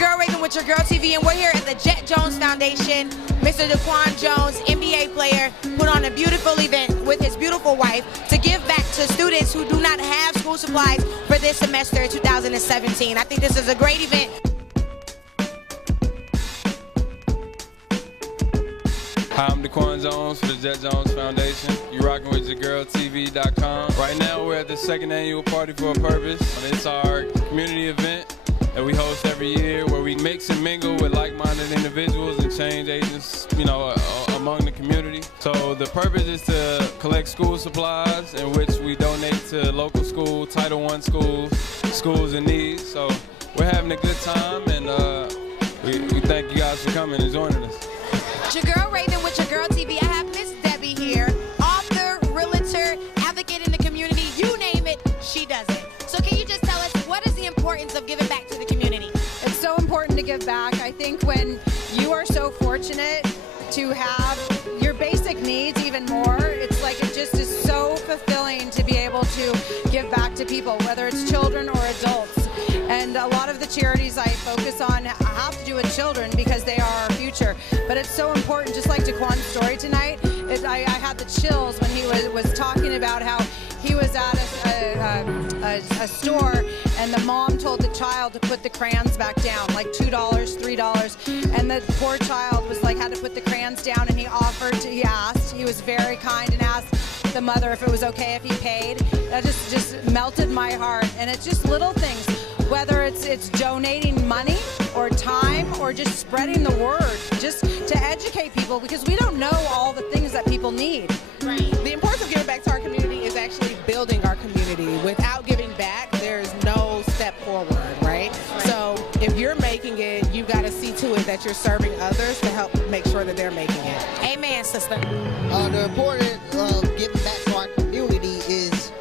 JaGurl Raven with JaGurl TV, and we're here at the Jet Jones Foundation. Mr. Daquan Jones, NBA player, put on a beautiful event with his beautiful wife to give back to students who do not have school supplies for this semester 2017. I think this is a great event. Hi, I'm Daquan Jones for the Jet Jones Foundation. You're rocking with JaGurlTV.com. Right now, we're at the second annual Party for a Purpose. It's our community event that we host every year, where we mix and mingle with like-minded individuals and change agents, among the community. So the purpose is to collect school supplies, in which we donate to local school, Title I schools in need. So we're having a good time, and we thank you guys for coming and joining us. JaGurl Raven with JaGurl TV. I have Miss Debbie here, author, realtor, advocate in the community. You name it, she does it. So can you just tell us, what is the importance of giving back to the community? It's so important to give back. I think when you are so fortunate to have your basic needs even more, it's like it just is so fulfilling to be able to give back to people, whether it's children or adults. And a lot of the charities I focus on have to do with children because they are our future. But it's so important, just like Daquan's story tonight, I had the chills when he was talking about how he was at a store and the mom told the child to put the crayons back down, like $2, $3, and the poor child was like, had to put the crayons down, and he asked, he was very kind and asked the mother if it was okay if he paid. That just melted my heart. And it's just little things, whether it's donating money or time or just spreading the word, just to educate people, because we don't know all the things that people need. Right. The importance of giving back to our community is actually building our community. Without giving back, there's no step forward, right? So if you're making it, you've got to see to it that you're serving others to help make sure that they're making it. Amen, sister. The importance of giving back to our community is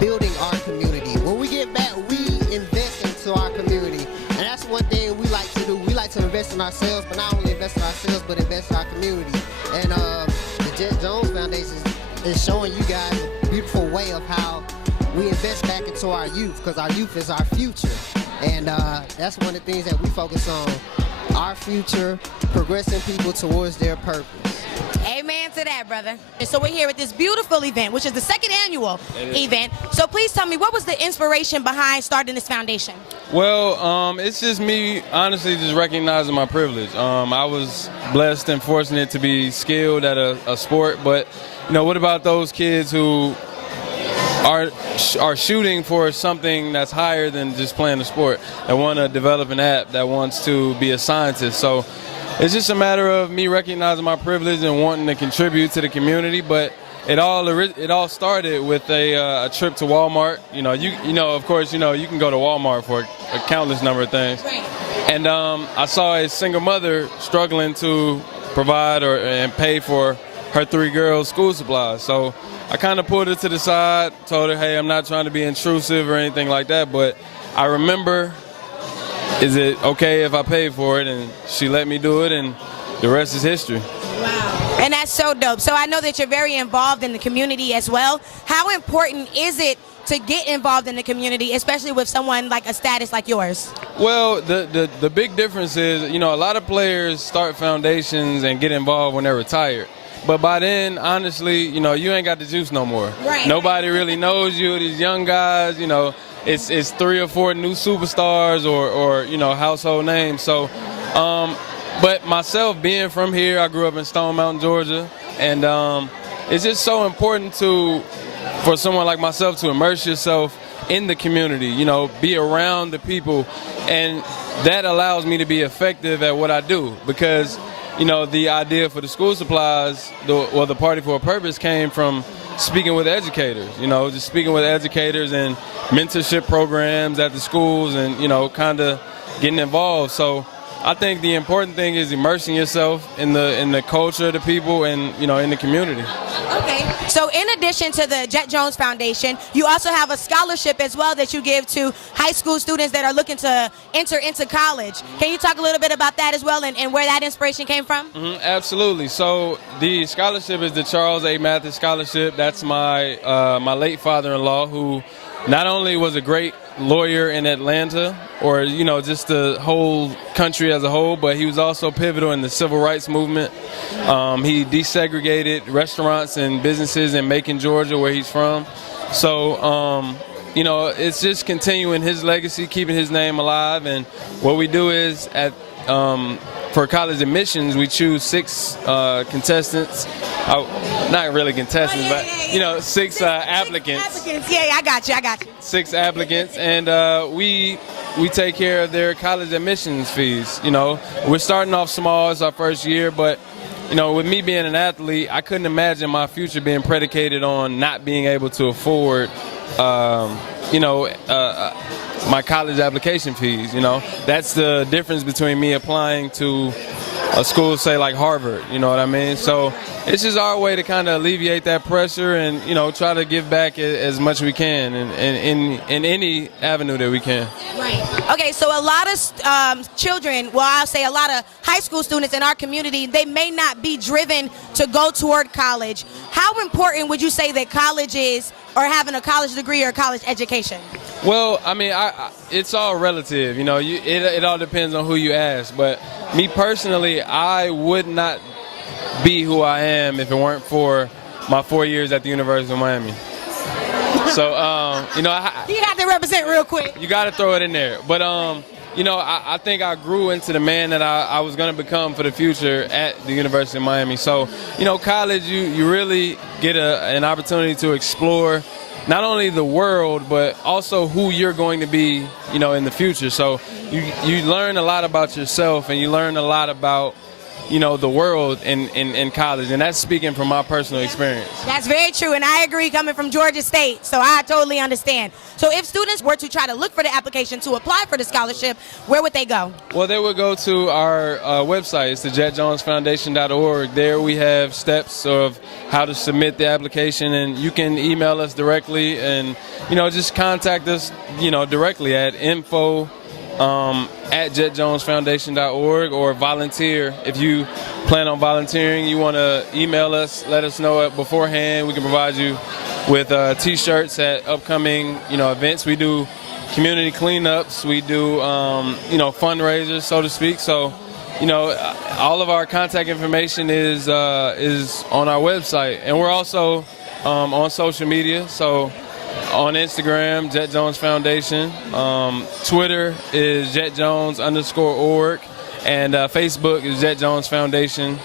building our community. When we give back, we invest into our community. And that's one thing we like to do. We like to invest in ourselves, but not only invest in ourselves, but invest in our community. And the Jet Jones Foundation is showing you guys a beautiful way of how we invest back into our youth, because our youth is our future. And that's one of the things that we focus on, our future, progressing people towards their purpose. Amen to that, brother. And so we're here at this beautiful event, which is the second annual event. So please tell me, what was the inspiration behind starting this foundation? Well, it's just me, honestly, just recognizing my privilege. I was blessed and fortunate to be skilled at a sport, but what about those kids who are shooting for something that's higher than just playing the sport, that want to develop an app, that wants to be a scientist? So it's just a matter of me recognizing my privilege and wanting to contribute to the community. But it all started with a trip to Walmart. Of course, you can go to Walmart for a countless number of things. And I saw a single mother struggling to provide and pay for her 3 girls' school supplies. So I kind of pulled her to the side, told her, hey, I'm not trying to be intrusive or anything like that, but I remember, is it okay if I pay for it? And she let me do it, and the rest is history. Wow. And that's so dope. So I know that you're very involved in the community as well. How important is it to get involved in the community, especially with someone like a status like yours? Well, the big difference is, a lot of players start foundations and get involved when they're retired. But by then, honestly, you ain't got the juice no more. Right. Nobody really knows you. These young guys, it's 3 or 4 new superstars or household names. So, but myself, being from here, I grew up in Stone Mountain, Georgia, and it's just so important for someone like myself to immerse yourself in the community, be around the people, and that allows me to be effective at what I do, because the idea for the school supplies, the Party for a Purpose, came from speaking with educators, just speaking with educators and mentorship programs at the schools, and, kind of getting involved. So I think the important thing is immersing yourself in the culture of the people and, in the community. Okay. So in addition to the Jet Jones Foundation, you also have a scholarship as well that you give to high school students that are looking to enter into college. Can you talk a little bit about that as well, and where that inspiration came from? Absolutely. So the scholarship is the Charles A. Mathis Scholarship. That's my late father-in-law, who not only was a great lawyer in Atlanta, or just the whole country as a whole, but he was also pivotal in the civil rights movement. He desegregated restaurants and businesses in Macon, Georgia, where he's from. So it's just continuing his legacy, keeping his name alive. And what we do is for college admissions, we choose 6 contestants. Not really contestants, but 6 applicants. Yeah, I got you. 6 applicants, and we take care of their college admissions fees. We're starting off small. It's our first year, but with me being an athlete, I couldn't imagine my future being predicated on not being able to afford my college application fees. That's the difference between me applying to a school, say like Harvard. You know what I mean? So it's just our way to kind of alleviate that pressure and try to give back as much as we can in any avenue that we can. Right. Okay, so a lot of children, well, I'll say a lot of high school students in our community, they may not be driven to go toward college. How important would you say that college is, or having a college degree or a college education? Well, I mean, it's all relative. It all depends on who you ask. But me personally, I would not be who I am if it weren't for my 4 years at the University of Miami. So, you have to represent real quick. You got to throw it in there. But, I think I grew into the man that I was going to become for the future at the University of Miami. So, college, you really get an opportunity to explore not only the world, but also who you're going to be, in the future. So you learn a lot about yourself, and you learn a lot about, the world in college. And that's speaking from my personal experience. That's very true, and I agree, coming from Georgia State, so I totally understand. So if students were to try to look for the application to apply for the scholarship, where would they go? Well, they would go to our website. It's the JetJonesFoundation.org. There we have steps of how to submit the application, and you can email us directly and, just contact us, directly at info@JetJonesFoundation.org, or volunteer. If you plan on volunteering, you want to email us, let us know it beforehand. We can provide you with T-shirts at upcoming, events. We do community cleanups. We do, fundraisers, so to speak. So, all of our contact information is on our website, and we're also on social media. So, on Instagram, Jet Jones Foundation. Twitter is JetJones_org, and Facebook is Jet Jones Foundation.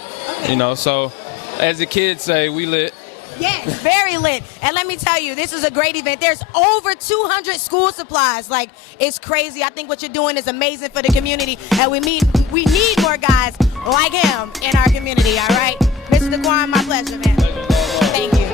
So as the kids say, we lit. Yes, very lit. And let me tell you, this is a great event. There's over 200 school supplies. Like, it's crazy. I think what you're doing is amazing for the community, and we need more guys like him in our community. All right, Mr. Daquan, my pleasure, man. Thank you.